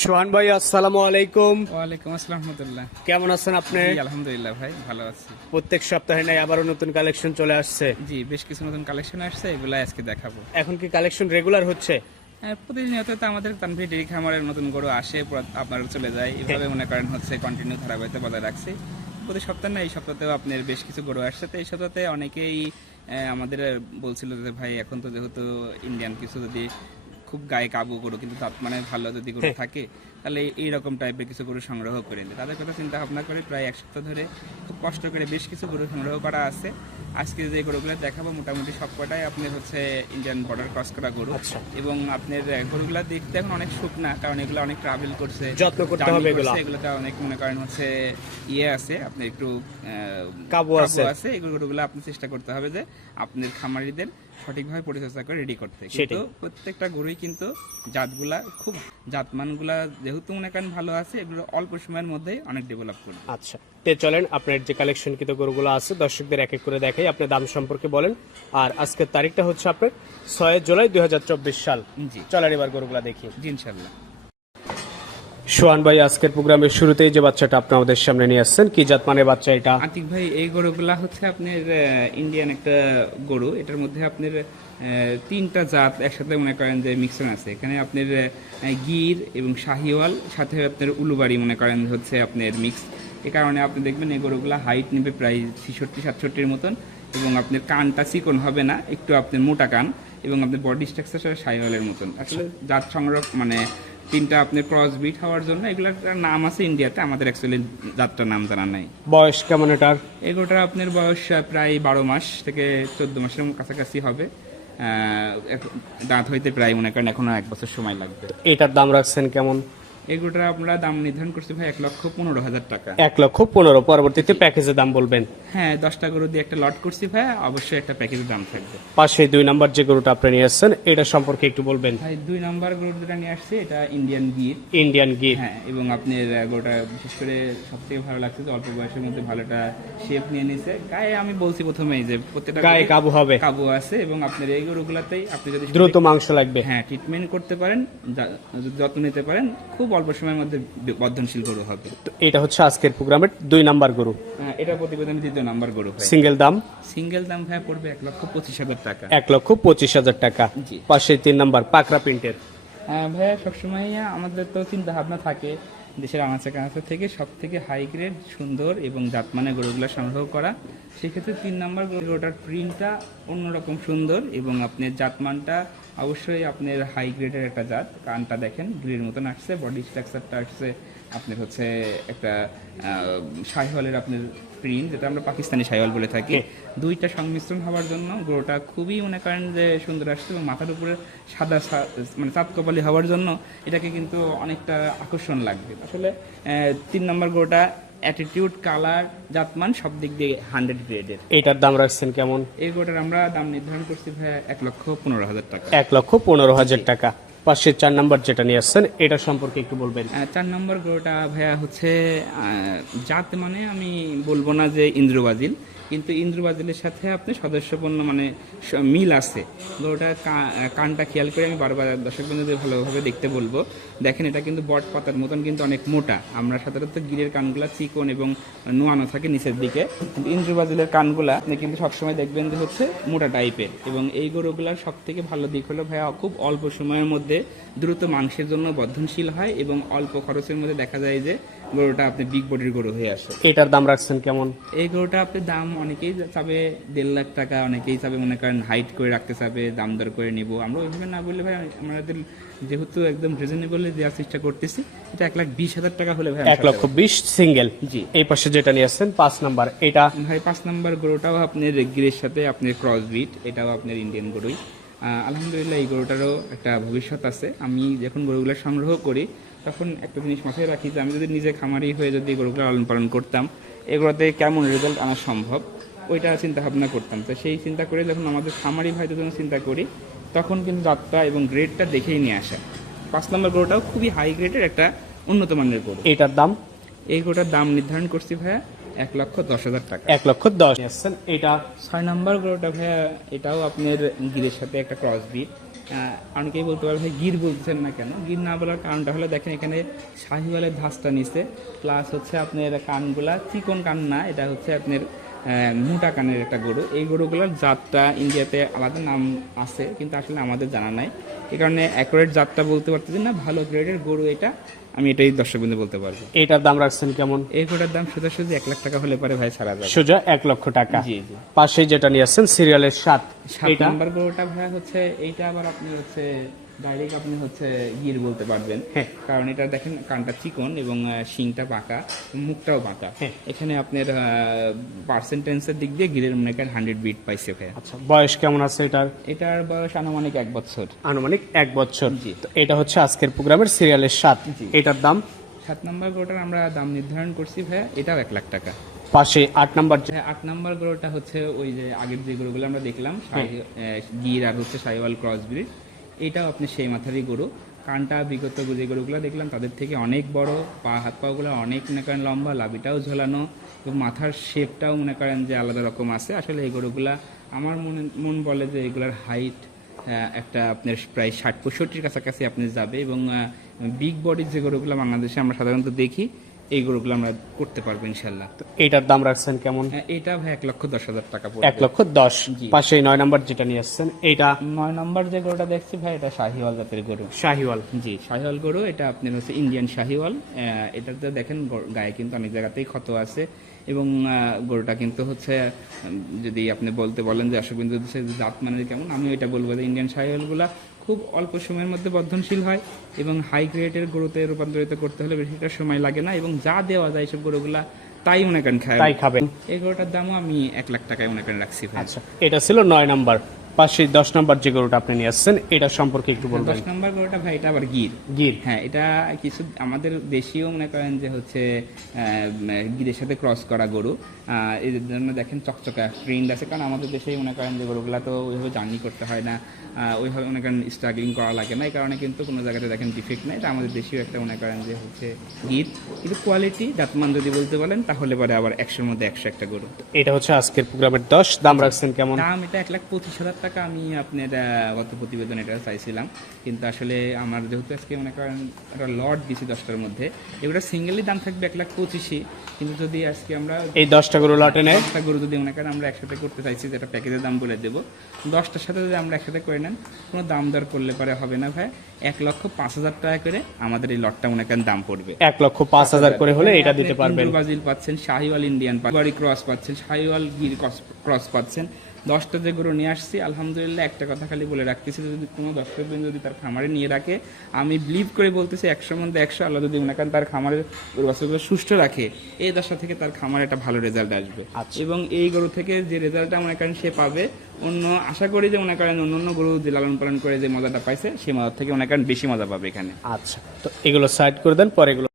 সোহান ভাই আসসালামু আলাইকুম। ওয়ালাইকুম আসসালাম রহমতুল্লাহ। কেমন আছেন আপনি? আলহামদুলিল্লাহ ভাই ভালো আছি। প্রত্যেক সপ্তাহে নাই আবারও নতুন কালেকশন চলে আসছে। জি বেশ কিছু নতুন কালেকশন আসছে এগুলো আজকে দেখাবো। এখন কি কালেকশন রেগুলার হচ্ছে? হ্যাঁ, প্রতিনিয়ত তো আমাদের তানভি ডেরি খামারের নতুন গরু আসে আপনার চলে যায়। এইভাবে মনে করেন হচ্ছে কন্টিনিউ ধারাবাহিকতা বজায় রাখছে। প্রতি সপ্তাহে না এই সপ্তাহেও আপনার বেশ কিছু গরু আসছে। তো এই সপ্তাহে অনেকেই আমাদের বলছিল যে ভাই এখন তো যেহেতু ইন্ডিয়ান কিছু যদি খুব গায়ে কাবু করো কিন্তু তার মানে ভালো যদি গরু থাকে। তাহলে এইরকম টাইপের কিছু গরু সংগ্রহ করে নিই তাদের কথা চিন্তা ভাবনা করে প্রায় এক সপ্তাহ ধরে খুব কষ্ট করে বেশ কিছু গরু সংগ্রহ করা আছে আজকে যে গরুগুলো দেখাবো মোটামুটি সব কটাই আপনার হচ্ছে ইন্ডিয়ান বর্ডার ক্রস করা গরু আচ্ছা। এবং আপনার গরুগুলা দেখতে এখন অনেক শুকনা কারণ এগুলো অনেক ট্রাভেল করছে যত্ন করতে হবে এগুলা। এগুলোতে অনেক মনে করেন হচ্ছে ইয়ে আছে আপনি একটু কাবু আছে। আছে এই গরুগুলো আপনি চেষ্টা করতে হবে যে আপনার খামারিদের সঠিকভাবে পরিচর্যা করে রেডি করতে। কিন্তু প্রত্যেকটা গরুই কিন্তু জাতগুলা খুব জাতমানগুলা যেহেতু মনে করেন ভালো আছে এগুলো অল্প সময়ের মধ্যেই অনেক ডেভেলপ করবে। আচ্ছা তে চলেন আপনার যে কালেকশন কৃত গরুগুলো আছে দর্শকদের এক এক করে দেখাই আপনি দাম সম্পর্কে বলেন। আর আজকের তারিখটা হচ্ছে আপনার ছয় জুলাই দুই হাজার চব্বিশ সাল। জি। চলেন এবার গরুগুলো দেখি। জি ইনশাল্লাহ সোহান ভাই, আজকের প্রোগ্রামের শুরুতেই যে বাচ্চাটা আপনি আমাদের সামনে নিয়ে আসছেন, কি জাত মানে বাচ্চা এটা? আতিক ভাই, এই গরুগুলা হচ্ছে আপনার ইন্ডিয়ান একটা গরু। এটার মধ্যে আপনার তিনটা জাত একসাথে মনে করেন যে মিক্সন আছে। এখানে আপনার গির এবং শাহিওয়াল, সাথে আপনার উলুবাড়ি মনে করেন হচ্ছে আপনার মিক্স এ কারণে আপনি দেখবেন এই গরুগুলা হাইট নেবে প্রায় ছিষট্টি, সাতষট্টির মতন এবং আপনার কানটা চিকন হবে না, একটু আপনার মোটা কান এবং আপনার বডি স্ট্রাকচার শাহিওয়ালের মতন। আসলে জাত সংগ্রহ মানে তিনটা আপনার ক্রস বিট হওয়ার জন্য এগুলোর নাম আছে ইন্ডিয়াতে আমাদের অ্যাকচুয়ালি জাতটার নাম জানা নাই। বয়স কেমন এটার? এগুলোটার আপনার বয়স প্রায় বারো মাস থেকে চোদ্দ মাসের কাছাকাছি হবে। দাঁত হইতে প্রায় মনে করেন এখনও এক বছর সময় লাগবে। এটার দাম রাখছেন কেমন? এগুলোটা আমরা দাম নির্ধারণ করছি ভাই এক লক্ষ পনেরো হাজার টাকা। এক লক্ষ পনেরো পরবর্তীতে প্যাকেজের দাম বলবেন। হ্যাঁ দশটা গরু দিয়ে একটা লট করছি ভাই অবশ্যই একটা প্যাকেজের দাম থাকবে। পাশে দুই নাম্বার যে গরুটা আপনি নিয়ে আসছেন এটা সম্পর্কে একটু বলবেন। ভাই দুই নাম্বার গরু যেটা নিয়ে আসছে এটা ইন্ডিয়ান গির ইন্ডিয়ান গির হ্যাঁ এবং আপনার আহ, গরুটা বিশেষ করে সব থেকে ভালো লাগছে যে অল্প বয়সের মধ্যে ভালোটা শেপ নিয়ে নিছে। গায়ে আমি বলছি প্রথমেই যে প্রত্যেকটা গায়ে কাবু হবে। কাবু আছে এবং আপনার এই গরুগুলাতেই আপনি যদি দ্রুত মাংস লাগবে। হ্যাঁ ট্রিটমেন্ট করতে পারেন যত্ন নিতে পারেন খুব অল্প সময়ের মধ্যে বর্ধনশীল গরু হবে। তো এটা হচ্ছে আজকের প্রোগ্রামের দুই নাম্বার গরু। হ্যাঁ, এটা প্রতিবেদন দ্বিতীয় নাম্বার গরু সিঙ্গেল দাম? সিঙ্গেল দাম ভাই পড়বে এক লক্ষ পঁচিশ হাজার টাকা। এক লক্ষ পঁচিশ হাজার টাকা। পাশে তিন নাম্বার পাকরা প্রিন্টের। হ্যাঁ, ভাইয়া সবসময় আমাদের তো চিন্তা ভাবনা থাকে দেশের আনাচে কানাচে থেকে সব থেকে হাই গ্রেড সুন্দর এবং জাতমানে গরুগুলো সংগ্রহ করা। সেক্ষেত্রে তিন নম্বর গরুটার প্রিন্টটা অন্যরকম সুন্দর এবং আপনার জাতমানটা অবশ্যই আপনার হাই গ্রেডের একটা জাত। কানটা দেখেন গ্রিলের মতন আসছে বডি স্ট্রাকচারটা আসছে, আপনার হচ্ছে একটা শাহিওয়ালের আপনার প্রিন্ট যেটা আমরা পাকিস্তানি শাহিওয়াল বলে থাকি দুইটা সংমিশ্রণ হওয়ার জন্য গরুটা খুবই মনে করেন যে সুন্দর আসছে এবং মাথার উপরে সাদা মানে চাঁদ কপালি হওয়ার জন্য এটাকে কিন্তু অনেকটা আকর্ষণ লাগবে। আসলে তিন নম্বর গরুটা অ্যাটিটিউড কালার জাতমান সব দিক দিয়ে হান্ড্রেড গ্রেডের এটার দাম রাখছেন কেমন? এই গরুটার আমরা দাম নির্ধারণ করছি ভাই এক লক্ষ পনেরো হাজার টাকা। এক লক্ষ পনেরো হাজার টাকা। পাশে চার নাম্বার যেটা নিয়ে আসছেন, এটা সম্পর্কে একটু বলবেন। চার নম্বর গরুটা ভাইয়া হচ্ছে জাত মানে আমি বলব না যে ইন্দ্রবাজিল। কিন্তু ইন্দ্রবাজিলের সাথে আপনি সদস্যপূর্ণ মানে মিল আছে। গরুটা কা- কানটা খেয়াল করে আমি বারবার দর্শক বন্ধুদের ভালোভাবে দেখতে বলব। দেখেন, এটা কিন্তু বট পাতার মতন কিন্তু অনেক মোটা। আমরা সাধারণত গিরের কানগুলা চিকন এবং নোয়ানো থাকে নিচের দিকে। কিন্তু ইন্দ্রবাজিলের কানগুলা আপনি কিন্তু সবসময় দেখবেন যে হচ্ছে মোটা টাইপের। এবং এই গরুগুলার সব থেকে ভালো দিক হলো ভাইয়া, খুব অল্প সময়ের মধ্যে দ্রুত মাংসের জন্য বর্ধনশীল হয় এবং অল্প খরচের মধ্যে দেখা যায় যে গরুটা আপনি বিগ বডির গরু হয়ে আসে। এটার দাম রাখছেন কেমন? এই গরুটা আপনি দাম অনেকেই চাবে দেড় লাখ টাকা অনেকেই চাবে মনে করেন হাইট করে রাখতে চাবে দাম দর করে নিব। আমরা ওইভাবে না বললে ভাই আমাদের যেহেতু একদম রিজনেবল দেওয়ার চেষ্টা করতেছি এটা এক লাখ বিশ হাজার টাকা হলে ভাই এক লক্ষ বিশ সিঙ্গেল জি। এই পাশে যেটা নিয়ে আসছেন পাঁচ নাম্বার এটা ভাই পাঁচ নাম্বার গরুটাও আপনার গিরের সাথে আপনার ক্রস বিট এটাও আপনার ইন্ডিয়ান গরুই। আলহামদুলিল্লাহ এই গরুটারও একটা ভবিষ্যৎ আছে। আমি যখন গরুগুলো সংগ্রহ করি তখন একটা জিনিস মাথায় রাখি যে আমি যদি নিজে খামারি হয়ে যদি গরুগুলো লালন পালন করতাম এগুলোতে কেমন রেজাল্ট আনা সম্ভব? ওইটা চিন্তা ভাবনা করতাম। তো সেই চিন্তা করে যখন আমাদের খামারি ভাইদের জন্য চিন্তা করি তখন কিন্তু যাত্রা এবং গ্রেডটা দেখেই নিয়ে আসা। পাঁচ নম্বর গরুটাও খুবই হাই গ্রেডের একটা উন্নত মানের গরু। এটার দাম? এই গরুটার দাম নির্ধারণ করছি ভাইয়া এক লক্ষ দশ হাজার টাকা। এক লক্ষ দশ। এটা ছয় নম্বর গরুটা ভাইয়া এটাও আপনার গিরের সাথে একটা ক্রস বিট অনেকেই বলতে পারে, ভাই গির বলছেন না কেন? গির না বলার কারণটা হলো, দেখেন এখানে শাহিওয়ালের ধাঁচটা নিচে প্লাস হচ্ছে আপনার কানগুলা চিকন কান না, এটা হচ্ছে আপনার মোটা কানের একটা গরু। এই গরুগুলোর জাতটা ইন্ডিয়াতে আলাদা নাম আছে, কিন্তু আসলে আমাদের জানা নাই। এ কারণে অ্যাকুরেট জাতটা বলতে পারতেছি না, ভালো গ্রেডের গরু এটা। আমি এটাই দর্শকবৃন্দ বলতে পারব। এটার দাম রাখছেন কেমন? এই গরুটার দাম সোজাসুজি এক লাখ টাকা হলে পরে ভাই সারা যাবে। সোজা এক লক্ষ টাকা। জি জি। পাশেই যেটা নিয়ে আসছেন সিরিয়ালের সাত। সাত এটা? নাম্বার গরুটা ভাই হচ্ছে এইটা আবার আপনি হচ্ছে ডাইরেক্ট আপনি হচ্ছে গির বলতে পারবেন। হ্যাঁ। কারণ এটা দেখেন কানটা চিকন এবং শিংটা বাঁকা মুখটাও বাঁকা হ্যাঁ। এখানে আপনার পার্সেন্টেন্সের দিক দিয়ে গিরের মনে করেন হান্ড্রেড বিট পাইছে ভাই আচ্ছা বয়স কেমন আছে এটার? এটার বয়স আনুমানিক এক বছর। আনুমানিক এক বছর। জি। তো এটা হচ্ছে আজকের প্রোগ্রামের সিরিয়ালের সাত জি। এটার দাম? সাত নম্বর গরুটার আমরা দাম নির্ধারণ করছি ভাইয়া এটাও এক লাখ টাকা। পাশে আট নাম্বার হ্যাঁ, আট নাম্বার গরুটা হচ্ছে ওই যে আগের যে গরুগুলো আমরা দেখলাম গির আর হচ্ছে সাইওয়াল ক্রস ব্রিড এটাও আপনি সেই মাথারই গরু। কানটা, বিগত যে গরুগুলো দেখলাম, তাদের থেকে অনেক বড়, পা, হাত পাগুলো অনেক মনে করেন লম্বা, লাভিটাও ঝোলানো এবং মাথার শেপটাও মনে করেন যে আলাদা রকম আছে। আসলে এই গরুগুলা আমার মনে, মন বলে যে এগুলার হাইট একটা আপনার প্রায় ষাট পঁয়ষট্টির কাছাকাছি আপনি যাবে এবং বিগ বডির যে গরুগুলো বাংলাদেশে আমরা সাধারণত দেখি এই গরুগুলো আমরা করতে পারব ইনশাল্লাহ তো এটার দাম রাখছেন কেমন? হ্যাঁ, এটা ভাই এক লক্ষ দশ হাজার টাকা এক লক্ষ দশ। পাশে নয় নাম্বার যেটা নিয়ে আসছেন এটা নয় নম্বর যে গরুটা দেখছি ভাই এটা শাহিওয়াল জাতের গরু। শাহিওয়াল। জি শাহিওয়াল গরু এটা আপনার হচ্ছে ইন্ডিয়ান শাহিওয়াল। এটাতে দেখেন গায়ে কিন্তু অনেক জায়গাতেই ক্ষত আছে এবং গরুটা কিন্তু হচ্ছে যদি আপনি বলতে বলেন যে অশ্ববিন্দু জাত মানে কেমন আমি এটা বলব যে ইন্ডিয়ান শাহিওয়ালগুলা খুব অল্প সময়ের মধ্যে বর্ধনশীল হয় এবং হাই গ্রেডের গরুতে রূপান্তরিত করতে হলে বেশিটা সময় লাগে না এবং যা দেওয়া যায় সব গরুগুলা তাই মনে করেন খায়। তাই খাবেন। এই গরুটার দামও আমি এক লাখ টাকায় মনে করেন রাখছি আচ্ছা এটা ছিল নয় নাম্বার। পাশে দশ নাম্বার যে গরুটা আপনি নিয়ে আসছেন এটা সম্পর্কে একটু বলবেন। দশ নম্বর গরুটা ভাই এটা আবার গির। গির। হ্যাঁ এটা কিছু আমাদের দেশীয় মনে করেন যে হচ্ছে গিরের সাথে ক্রস করা গরু। এর জন্য দেখেন চকচকা প্রিন্ট আছে কারণ আমাদের দেশেই মনে করেন যে গরুগুলা তো ওইভাবে জার্নি করতে হয় না। ওইভাবে মনে করেন স্ট্রাগলিং করা লাগে না এই কারণে কিন্তু কোনো জায়গাতে দেখেন ডিফেক্ট নেই। এটা আমাদের দেশীয় একটা মনে করেন যে হচ্ছে গির। কিন্তু কোয়ালিটি জাতমান যদি বলতে বলেন তাহলে পরে আবার একশোর মধ্যে একশো একটা গরু। এটা হচ্ছে আজকের প্রোগ্রামের দশ দাম রাখছেন কেমন? দাম এটা এক লাখ পঁচিশ হাজার টাকা আমি আপনার গত প্রতিবেদন এটা চাইছিলাম। কিন্তু আসলে আমার যেহেতু আজকে মনে করেন একটা লট দিছি দশটার মধ্যে এগুলো সিঙ্গেলই দাম থাকবে এক লাখ পঁচিশই। কিন্তু যদি আজকে আমরা এই দশটা গরু লটে নেয় দশটা গরু যদি মনে করেন আমরা একসাথে করতে চাইছি যেটা প্যাকেজের দাম বলে দেবো দশটার সাথে যদি আমরা একসাথে করে নেন কোনো দাম দর করলে পরে হবে না ভাই। এক লক্ষ পাঁচ হাজার টাকা করে আমাদের এই লটটা মনে করেন দাম পড়বে। এক লক্ষ পাঁচ হাজার করে হলে এটা দিতে পারবেন। ব্রাজিল পাচ্ছেন শাহিওয়াল ইন্ডিয়ান বাড়ি ক্রস পাচ্ছেন শাহিওয়াল গির ক্রস পাচ্ছেন। দশটা যে গরু নিয়ে আসছি আলহামদুলিল্লাহ একটা কথা খালি বলে রাখতেছি যদি কোনো দর্শক বিন্দু যদি তার খামারে নিয়ে রাখে আমি বিলিভ করে বলতেছি একশোর মধ্যে একশো আল্লাহ যদি মনে করেন তার খামারের গরু বাচ্চাগুলো সুস্থ রাখে এই দশটা থেকে তার খামারে একটা ভালো রেজাল্ট আসবে আচ্ছা। এবং এই গরু থেকে যে রেজাল্টটা মনে করেন সে পাবে অন্য আশা করি যে মনে করেন অন্য অন্য গরু যে লালন পালন করে যে মজাটা পাইছে সেই মজার থেকে মনে করেন বেশি মজা পাবে এখানে আচ্ছা তো এগুলো সাইড করে দেন পরে এগুলো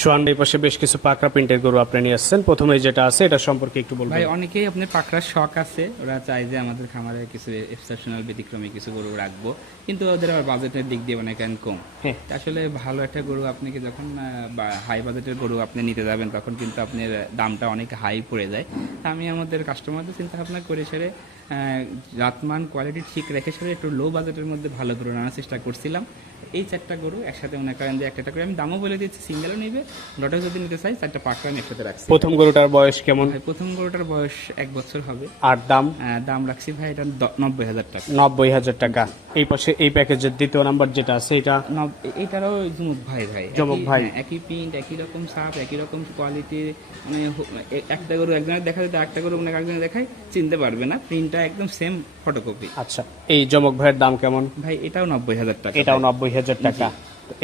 সোয়ান এই পাশে বেশ কিছু পাকড়া প্রিন্টের গরু আপনি নিয়ে আসছেন। প্রথমে যেটা আছে এটা সম্পর্কে একটু বলবেন। ভাই অনেকেই আপনার পাকড়ার শখ আছে। ওরা চায় যে আমাদের খামারে কিছু এক্সেপশনাল ব্যতিক্রমী কিছু গরু রাখব। কিন্তু ওদের আবার বাজেটের দিক দিয়ে অনেক কম। হ্যাঁ। আসলে ভালো একটা গরু আপনি কি যখন হাই বাজেটের গরু আপনি নিতে যাবেন তখন কিন্তু আপনার দামটা অনেক হাই পড়ে যায়। আমি আমাদের কাস্টমারদের চিন্তা ভাবনা করে সেরে জাতমান কোয়ালিটি ঠিক রেখে সেরে একটু লো বাজেটের মধ্যে ভালো গরু আনার চেষ্টা করছিলাম। এই চারটা গরু একসাথে মনে করেন যে একটা করে আমি দামও বলে দিচ্ছি সিঙ্গেলও নিবে লটে যদি নিতে চাই চারটা পাকড়া আমি একসাথে রাখছি। প্রথম গরুটার বয়স কেমন? প্রথম গরুটার বয়স এক বছর হবে। আর দাম? দাম রাখছি ভাই এটা নব্বই হাজার টাকা। নব্বই হাজার টাকা। এই পাশে এই প্যাকেজের দ্বিতীয় নাম্বার যেটা আছে এটা? এটারও জমুক ভাই ভাই। জমুক ভাই। হ্যাঁ, একই প্রিন্ট একই রকম সাপ একই রকম কোয়ালিটি মানে একটা গরু একজনের দেখা যায় একটা গরু অন্য একজনের দেখায় চিনতে পারবে না। প্রিন্টটা একদম সেম ফটোকপি আচ্ছা এই জমক ভাইয়ের দাম কেমন? ভাই এটাও নব্বই হাজার টাকা। এটাও নব্বই হাজার টাকা।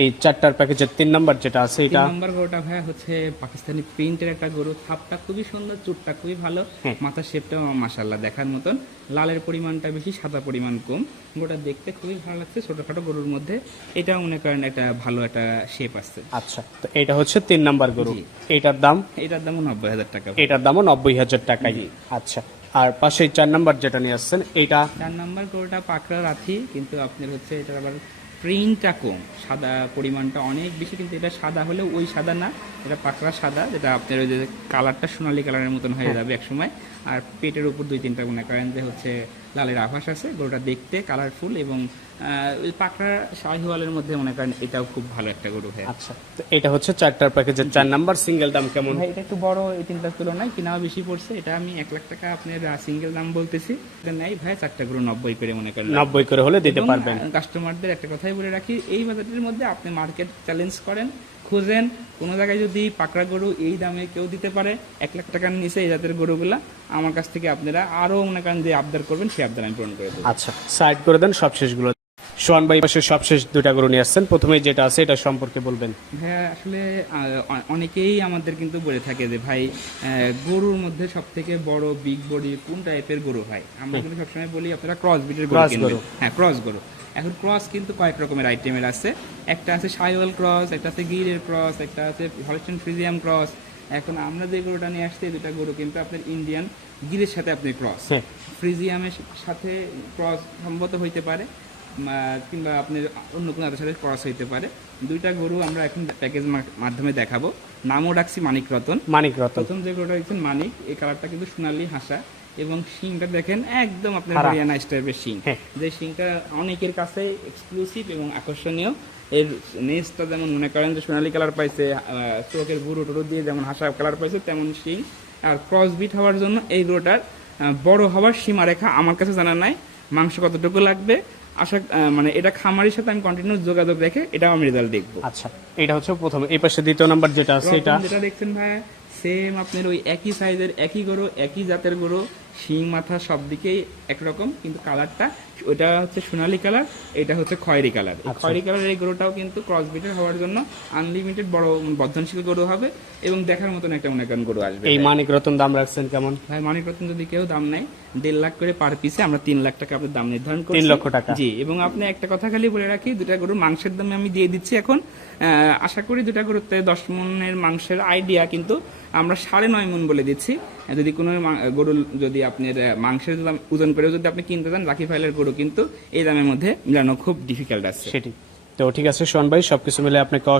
এই চারটার প্যাকেজের তিন নাম্বার যেটা আছে এটা? নম্বর গরুটা ভাই হচ্ছে পাকিস্তানি প্রিন্টের একটা গরু। থাপটা খুবই সুন্দর চুটটা খুবই ভালো। মাথার শেপটাও মাসাল্লাহ দেখার মতন। লালের পরিমাণটা বেশি সাদা পরিমাণ কম। গোটা দেখতে খুবই ভালো লাগছে ছোটখাটো গরুর মধ্যে। এটা মনে করেন একটা ভালো একটা শেপ আছে আচ্ছা তো এটা হচ্ছে তিন নাম্বার গরু। এটার দাম? এটার দামও নব্বই হাজার টাকা। এটার দামও নব্বই হাজার টাকাই আচ্ছা আর পাশে চার নাম্বার যেটা নিয়ে আসছেন এটা চার নাম্বার গরুটা পাকড়া রাথি কিন্তু আপনার হচ্ছে এটা আবার প্রিন্টটা কম। সাদা পরিমাণটা অনেক বেশি কিন্তু এটা সাদা হলেও ওই সাদা না এটা পাকড়া সাদা যেটা আপনার ওই যে কালারটা সোনালি কালারের মতন হয়ে যাবে একসময়। আর পেটের উপর দুই তিনটা মনে করেন যে হচ্ছে লালের আভাস আছে গরুটা দেখতে কালারফুল এবং ওই পাকড়া শাহিওয়ালের মধ্যে মনে করেন এটাও খুব ভালো একটা গরু ভাই আচ্ছা তো এটা হচ্ছে চারটার প্যাকেজের চার নাম্বার সিঙ্গেল দাম কেমন? ভাই এটা একটু বড় এই তিনটার তুলনায় কিনাও বেশি পড়ছে এটা আমি এক লাখ টাকা আপনার সিঙ্গেল দাম বলতেছি। এটা নেই ভাই চারটা গরু নব্বই করে মনে করেন। নব্বই করে হলে দিতে পারবেন। কাস্টমারদের একটা কথাই বলে রাখি এই বাজারের মধ্যে আপনি মার্কেট চ্যালেঞ্জ করেন খুঁজেন, কোনো জায়গায় যদি পাকড়া গরু এই দামে কেউ দিতে পারে, এক লাখ টাকার নিচে এই জাতের গরুগুলা আমার কাছ থেকে আপনারা আরও মনে করেন যে আবদার করবেন, সেই আবদার আমি পূরণ করে দেবো। আচ্ছা সাইড করে দেন, সব সবশেষগুলো সোহান ভাই পাশে সবশেষ দুটা গরু নিয়ে আসছেন। প্রথমে যেটা আছে এটা সম্পর্কে বলবেন। হ্যাঁ আসলে অনেকেই আমাদের কিন্তু বলে থাকে যে ভাই গরুর মধ্যে সব থেকে বড় বিগ বডি কোন টাইপের গরু হয় আমরা কিন্তু সবসময় বলি আপনারা ক্রস বিটের গরু কিনবেন। হ্যাঁ ক্রস গরু। এখন ক্রস কিন্তু কয়েক রকমের আইটেমের আছে। একটা আছে সাইওয়াল ক্রস একটা আছে গিরের ক্রস একটা আছে হলস্টেন ফ্রিজিয়াম ক্রস এখন আমরা যে গরুটা নিয়ে আসছি দুটা গরু কিন্তু আপনার ইন্ডিয়ান গিরের সাথে আপনি ক্রস হ্যাঁ। ফ্রিজিয়ামের সাথে ক্রস সম্ভবত হইতে পারে। কিংবা আপনার অন্য কোনো সাথে ক্রস হইতে পারে। দুইটা গরু আমরা এখন প্যাকেজ মাধ্যমে দেখাবো। নামও রাখছি মানিক রতন। মানিক রতন। প্রথম যে গরুটা দেখছেন মানিক এই কালারটা কিন্তু সোনালি হাসা। এবং শিংটা দেখেন একদম আপনার হরিয়ানা স্টাইপের শিং। হ্যাঁ। যে শিংটা অনেকের কাছে এক্সক্লুসিভ এবং আকর্ষণীয়। এর নেসটা যেমন মনে করেন যে সোনালি কালার পাইছে চোখের বুড়ো টুরো দিয়ে যেমন হাসা কালার পাইছে তেমন শিং। আর ক্রস বিট হওয়ার জন্য এই গরুটার বড় হওয়ার সীমারেখা আমার কাছে জানা নাই। মাংস কতটুকু লাগবে আশা মানে এটা খামারের সাথে আমি কন্টিনিউ যোগাযোগ রেখে এটাও আমি রেজাল্ট দেখব। আচ্ছা এটা হচ্ছে প্রথম এই পাশে দ্বিতীয় নাম্বার যেটা আছে এটা? যেটা দেখছেন ভাই সেম আপনার ওই একই সাইজের একই গরু একই জাতের গরু শিং মাথা সব দিকেই একরকম কিন্তু কালারটা ওটা হচ্ছে সোনালী কালার এটা হচ্ছে খয়েরি কালার। আচ্ছা। খয়েরি কালারের এই গরুটাও কিন্তু ক্রস বিটের হওয়ার জন্য আনলিমিটেড বড় বর্ধনশীল গরু হবে এবং দেখার মতন একটা মনে করেন গরু আসবে। এই মানিক রতন দাম রাখছেন কেমন? ভাই মানিক রত্ন যদি কেউ দাম নেয় দেড় লাখ করে পার পিসে আমরা তিন লাখ টাকা আপনার দাম নির্ধারণ করি তিন লক্ষ টাকা। জি এবং আপনি একটা কথা খালি বলে রাখি দুটা গরুর মাংসের দামে আমি দিয়ে দিচ্ছি এখন। আহ, আশা করি দুটা গরুতে দশ মনের মাংসের আইডিয়া কিন্তু আমরা সাড়ে নয় মন বলে দিচ্ছি। যদি কোনো গরু যদি আপনার মাংসের দাম ওজন করে যদি আপনি কিনতে চান রাখি ফাইলের গরু কিন্তু এই দামের মধ্যে মিলানো খুব ডিফিকাল্ট আছে। সেটি। তো ঠিক আছে, সোহান ভাই, সবকিছু মিলে আপনাকে